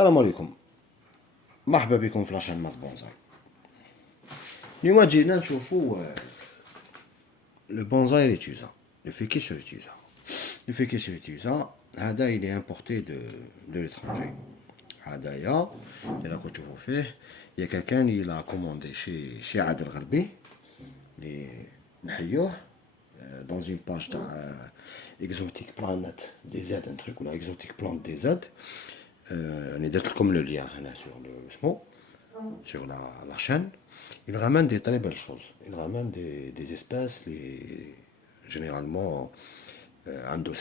السلام عليكم. مرحبا بكم في لاشين مات بونزاي. اليوم جينا نشوفوا لو بونزاي ريتوزا، لو فيكيس ريتوزا. لو فيكيس ريتوزا هذا إلي امبورتي دو ليترونجي. هدايا إلا كنت تشوفوا فيه يا كان إلا كوموندي شي عاد الغربي لي نحيوه dans une page تاع exotic planet DZ un truc ولا exotic plant DZ. راني درت لكم لو ليان هنا sur la chaîne. Il ramène des très belles choses. Il ramène des espèces, généralement,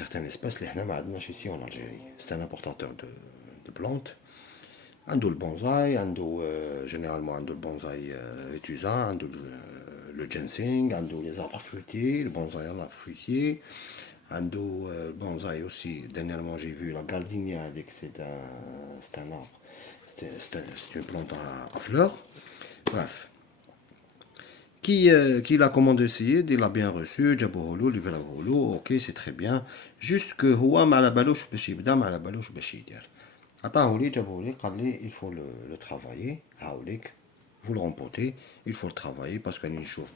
certaines espèces, les ici en Algérie. C'est un importateur de plantes. Le bonsaï, généralement le bonsaï rétusa, le ginseng, les arbres fruitiers, le bonsaï à l'arbre fruitier. Le bonsaï aussi, dernièrement j'ai vu la gardenia, c'est un arbre. C'est une plante à fleurs. Bref. Qui l'a commandé essayer, il l'a bien reçu, Djaboholo, Livelaholo, ok, c'est très bien. Juste que Houa Malabalouche Beshibda, Malabalouche Beshidir. Atahouli, Djaboholi, Kali, il faut le travailler. Haoulik, vous le remportez, il faut le travailler parce qu'il chauffe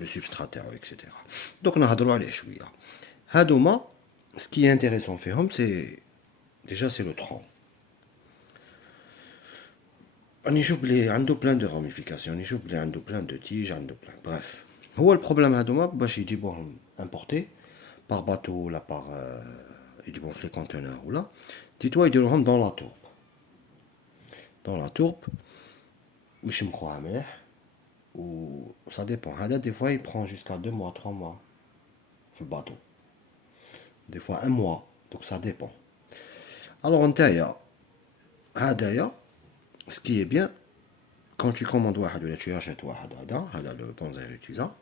le substrat, etc. Donc on a droit à l'échouïa. Hadouma, ce qui est intéressant fait, c'est déjà c'est le tronc. On y joue plein de ramifications, on y joue plein de tiges, bref. هو البروبلème هذوما باش يجيبوهم importés par bateau là par يجيبوهم في les conteneurs ou là تيتوا يديروهم dans la tourbe. Dans la tourbe ويشمخوها مليح و ça dépend. هذا des fois il prend jusqu'à 2 mois, 3 mois في الباطو. Des fois 1 mois, donc ça dépend. Alors نتايا هدايا ce qui est bien, quand tu commandes واحد ولا tu achètes واحد هذا le bonsaï rétusa,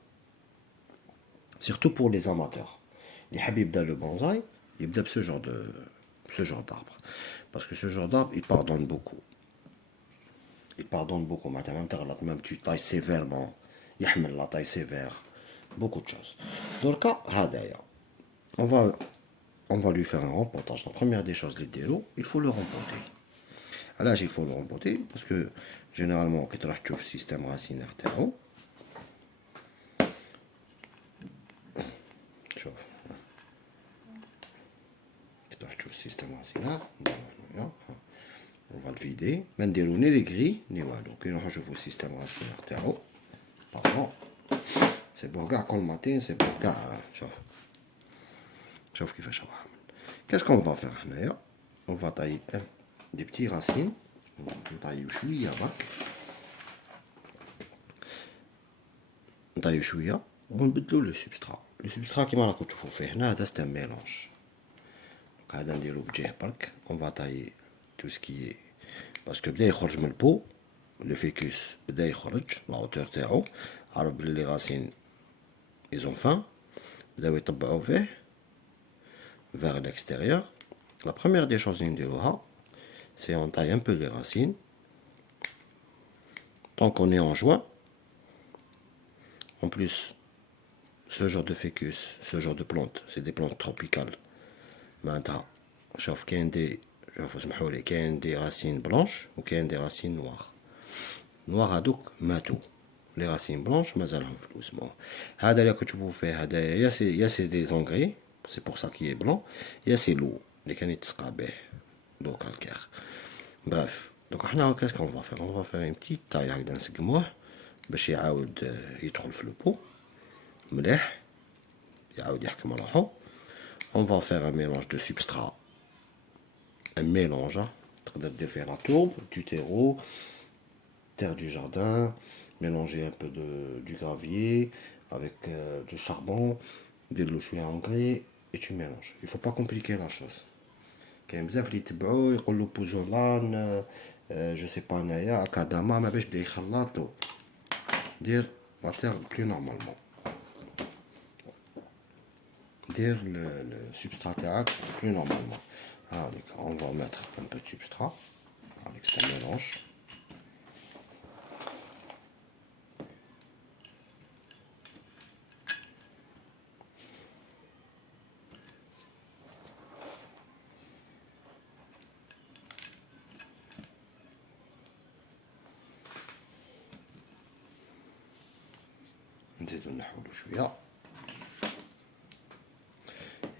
surtout pour les amateurs. Les habits يبدا le bonsaï, يبدا ce genre d'arbre. Parce que ce genre d'arbre, il pardonne beaucoup. Il pardonne beaucoup. Même tu tailles sévèrement, يحمل la taille sévère, beaucoup de choses. Donc هدايا, on va lui faire un rempotage. La première des choses, il faut le rempoter. Alors il faut le rempoter parce que généralement quand tu trouves le système racinaire تاعو شوف كي تشوف السيستم racinaire on va le vider ما نديرو ني لي غري ني والو كي نروحو نشوفو السيستم racinaire تاعو باردون سي بور كاع كل ماتين سي بور كاع شوف كيفاش راح عامل qu'est-ce qu'on va faire هنايا on va tailler des petits racines نطيو شويه برك نطيو شويه ونبدلو لو سبسترا كيما راكم تشوفوا فيه هنا هذا سي ان ميلونج. دونك هذا نديرو بجيه برك اون فا تاي تو سكي باسكو بدا يخرج من البو لو فيكوس بدا يخرج لا هوتور تاعو عرف بلي لي غاسين ايزون فان بداو يطبعو فيه vers l'extérieur. La première des choses نديروها c'est on taille un peu les racines. Tant qu'on est en juin, en plus, ce genre de ficus, ce genre de plantes, c'est des plantes tropicales. Maintenant, sauf qu'il y a des racines blanches ou qu'il y a des racines noires. Noires à donc matou. Les racines blanches, mazalhom floussement. Hada ya que tu peux faire, il y a c'est des engrais, c'est pour ça qu'il est blanc. Il y a c'est l'eau, les canites l'eau calcaire. Bref, donc qu'est-ce qu'on va faire? On va faire une petite taille avec un segment باش يعاود يدخل في البو مليح يعاود يحكم روحو. On va faire un mélange de substrat, un mélange تقدر دير فيه la tourbe, du terreau, terre du jardin, mélanger un peu du gravier avec du charbon, دير له شويه engrais et tu mélanges. Il faut pas compliquer la chose. كاين بزاف اللي يتبعو يقولوا بوزولان جو سي با انايا اكاداما ما باش بدا يخلطو دير لا تير بلو نورمالمون دير لو سبسترا تاعك بلو نورمالمون. هاذيك اون فا ميتر ان بو دو سبسترا avec ce mélange.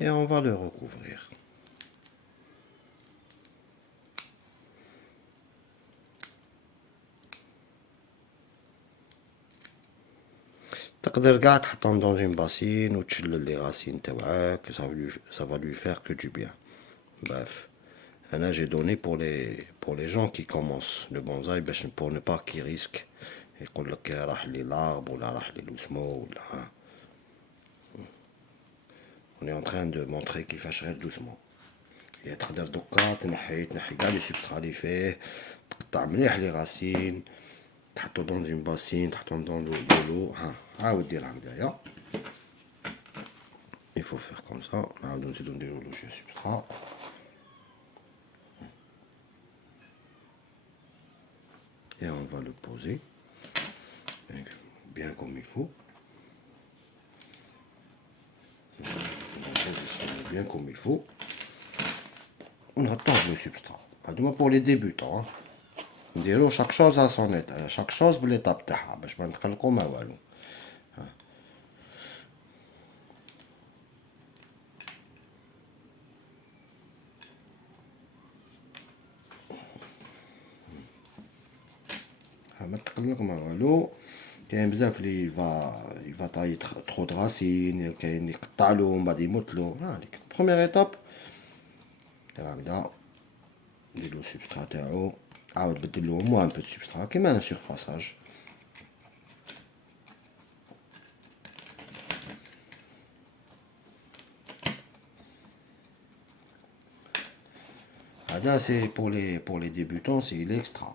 Et on va le recouvrir. تقدر قاع تحطهم dans une bassine وتشلل les racines تاوعك, ça va lui faire que du bien. Bref, là j'ai donné pour les gens qui commencent le bonsaï pour ne pas qu'ils risquent يقول لك راح لي l'arbre ولا راح لي l'osmo ولا. On est en train de montrer كيفاش غير doucement. تقدر دوكا تنحي كاع لي سبسترا اللي فيه, تقطع مليح لي راسين, تحطو dans une bassine, تحطهم dans l'eau. عاود دير هكذايا. Il faut faire comme ça. نعاودو نزيدو نديرو له شوية سبسترا. Et on va le poser bien comme il faut. Bien comme il faut. On attend le substrat. Pour les débutants, نديرو chaque chose à son état, chaque chose بالétape تاعها باش ما نتقلقو ما والو. ما تقلق ما والو. كاين بزاف اللي يفا طاي ترو د راسين, كاين يقطعلو ومن بعد يموتلو. هاديك بروميير ايتاب دير هكدا, نديرلو السبسترا تاعو, عاود بدلو مو ان بو دو سبسترا كيما ان سيرفاساج. هذا سي pour les débutants, c'est l'extra.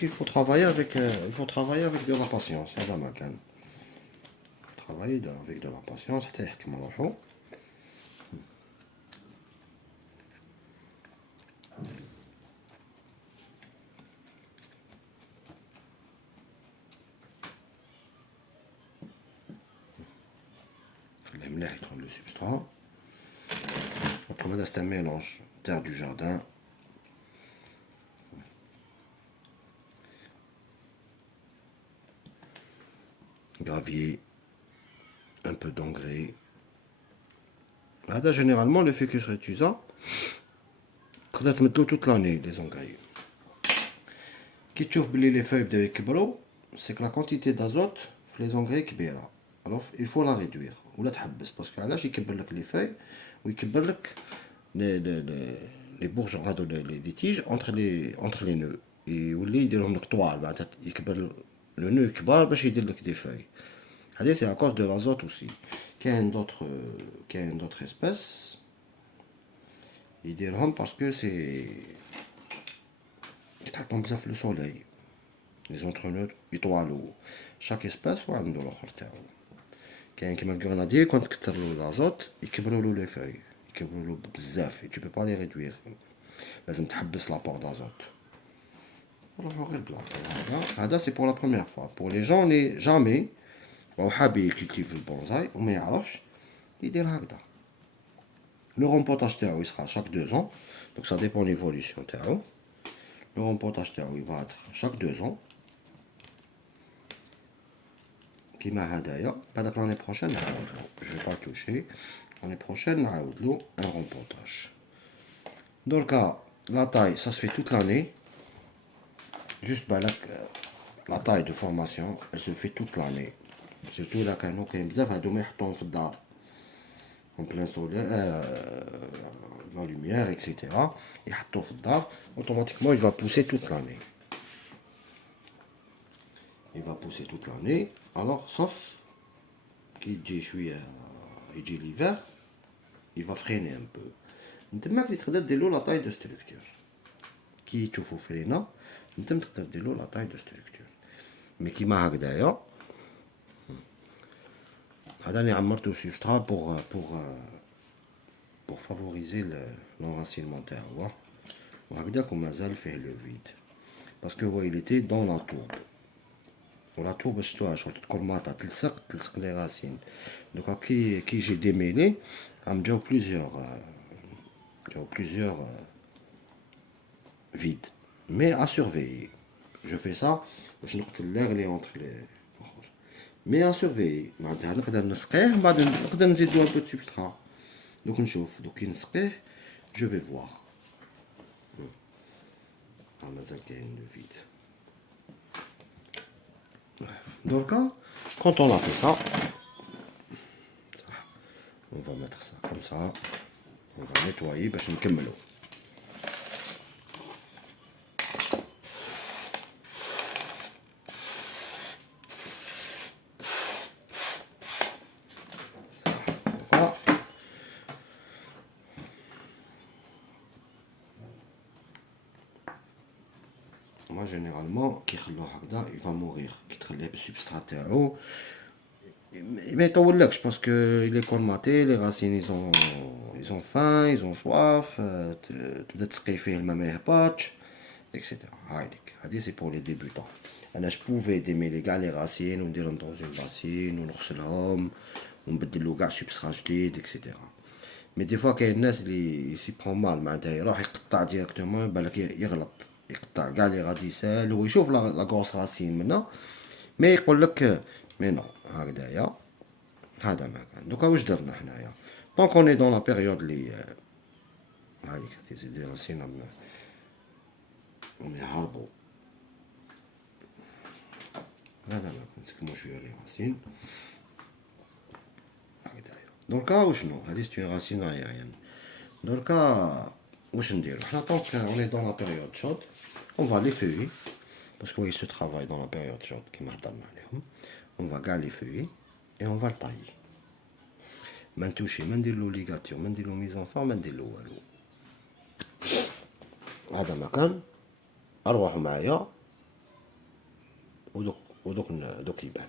Il faut travailler avec de la patience. هذا ما كان. Travailler avec de la patience حتى يحكم روحو. خليه مليح يدخل لو سبسترا. Comme هذا c'est un mélange terre du jardin. Gravier, un peu d'engrais. Là, généralement, le ficus retusa, تقدر تمدلو toute l'année les engrais. كي تشوف بلي les feuilles بداو يكبروا, c'est que la quantité d'azote في les engrais كبيرة. Alors il faut la réduire ولا تحبس, parce que علاش يكبر لك les feuilles ويكبر لك les bourgeons هادو les tiges entre les nœuds, يولي يديرهم لك طوال, بعد يكبر le nœud كبار باش يدير لك des feuilles. هذه c'est à cause de l'azote aussi. كاين d'autres espèces يديرهم parce que c'est يتحطهم بزاف في le soleil. Les entre-nœuds يطوالوا. chaque espèce وعنده الاخر تاعو. كاين كيما الكرنادير كون تكثر له لازوت يكبروا له لي فوي, يكبروا له بزاف, tu peux pas les réduire. لازم تحبس لابور دازوت. نروحو غير بلا هذا c'est pour la première fois. Pour les gens les jamais ou حاب يكلتيف البونزاي وما يعرفش, يدير هكذا. Le rempotage تاعو il sera chaque 2 ans, donc ça dépend de l'évolution تاعو. Le rempotage تاعو il va être chaque 2 ans. كيما هدايا, بعد l'année prochaine je vais pas le toucher. L'année prochaine نعاودلو un rempotage. Donc la taille ça se fait toute l'année. Juste la taille de formation elle se fait toute l'année. Surtout là كانوا كاين بزاف هادو ما يحطوهم في الدار en plein soleil, la lumière, etc. Et automatiquement il va pousser toute l'année. Il va pousser toute l'année. Alors sauf qu'il dit l'hiver, il va freiner un peu. نتما تقدر دير له la taille de structure. كي تشوفوا فرينا نتما تقدر دير له la taille de structure. مي كيما هكذايا هذا اللي عمرته substrat pour favoriser l'enracinement تاعو. وهكذاك مازال فيه le vide parce que il était dans la tourbe. ولا tourbe شتوها شغل تكون ماطا تلصق les racines. Donc كي j'ai démêlé J'ai plusieurs vides. Mais à surveiller. Je fais ça, je note l'air entre les. Mais à surveiller. معناتها نقدر نسقيه بعد نقدر نزيدو un peu de substrat. Donc نشوف دوك كي نسقيه je vais voir. مازال كاين le vide. Donc quand on a fait ça, on va mettre ça comme ça. On va nettoyer باش نكملو. Moi généralement كي يخلوه هكذا il va mourir كي تخليه بالسبسترات تاعو ما يطولكش باسكو il est colmaté les racines ils ont faim ils ont soif تبدا تسقي فيه الماء ما يهبطش etc. هايديك هادي سي بور لي ديبوتون. انا جو بوفي ديميلي كاع لي راسين ونديرهم دون اون باسين ونغسلهم ونبدلو كاع سبسترا جديد اكسيتيرا. مي دي فوا كاين الناس اللي سي برون مال معناتها يروح يقطع ديريكتومون بالك يغلط يقطع كاع لي غاديسال هو يشوف لا كوس راسين منا مي يقول لك مي نو هكذايا هذا ما كان. دوكا واش درنا حنايا دونك اوني دون لا بيريود لي هاذيك دي راسين يهربوا هذا ما كان نسكمو شويه لي راسين هكذايا. دركا وشنو هادي سي اون راسين ايريان. دركا واش نديرو حنا طونك اوني دون لا بيريود شود on va les feuiller parce que oui, il se travaille dans la période chaude qui m'a donné. On va gars les feuiller et on va le tailler. Man toucher, man dire l'eau ligature, man dire l'eau mise en forme, man dire l'eau à l'eau. هذا مكان أروحوا معايا ودوك يبان.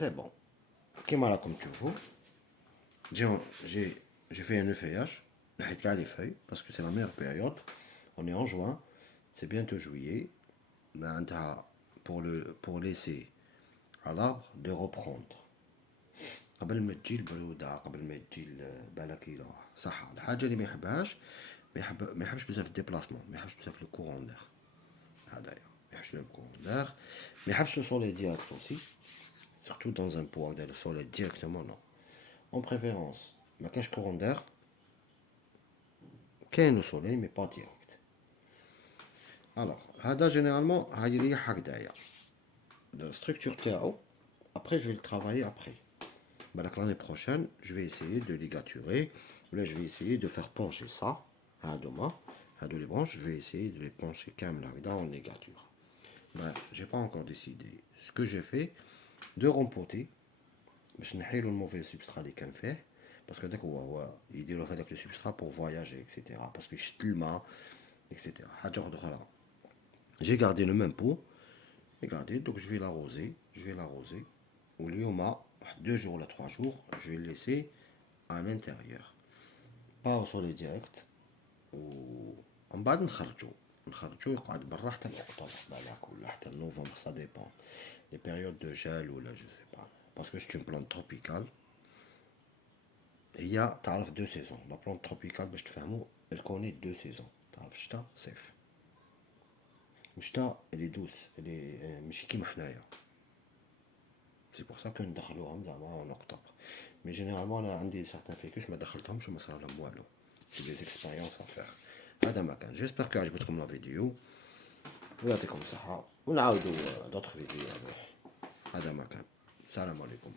C'est bon. كيما راكم تشوفوا j'ai fait un effeuillage نحيت كاع les feuilles parce que c'est la meilleure période. On est en juin, c'est bientôt juillet. معناتها pour laisser à l'arbre de reprendre قبل ما تجي البرودة قبل ما تجي بالك صح. الحاجة اللي ما يحبهاش ما يحبش بزاف الديبلاسمون ما يحبش بزاف لو كورون داغ هذايا ما يحبش لو كورون داغ ما يحبش لو سولي ديريكت aussi surtout dans un pot le soleil directement non. En préférence ما كاينش كورون داغ كاين لو سولي مي با ديريكت. alors هذا جينيرالمون هذه اللي هكذايا la structure تاعو. après je vais le travailler après. L'année prochaine, je vais essayer de ligaturer. Là, je vais essayer de faire pencher ça. À demain, à deux les branches, je vais essayer de les pencher quand même là en ligature. Bref, j'ai pas encore décidé. Ce que j'ai fait, de rempoter. Je n'ai le mauvais substrat les can fait. Parce que dès qu'on voit, il dit le fait avec le substrat pour voyager, etc. Parce que je suis tellement, etc. J'ai gardé le même pot. Regardez, donc je vais l'arroser. Je vais l'arroser. Au lieu 2 jours ou 3 jours, je vais le laisser à l'intérieur. Pas au soleil direct. ومن بعد نخرجو يقعد برا حتى الأكتوبر بالك ولا حتى نوفمبر ça dépend. Les périodes de gel ou là je sais pas. Parce que c'est une plante tropicale. Il y a تعرف 2 saisons. La plante tropicale باش تفهموا elle connaît 2 saisons. تعرف الشتا صيف. مشتا اللي دوس اللي ماشي كيما حنايا. سي بور سا كو ندخلوهم زعما نقطة. مي جينيرالمون انا عندي سارتان فيكوش ما دخلتهمش وما صرا لهم والو. سي دي زيكسبيريونس افير. هذا ما كان. جيسبر كو عجبتكم لا فيديو ويعطيكم الصحة ونعاودو دوطخ فيديو. هذا ما كان. السلام عليكم.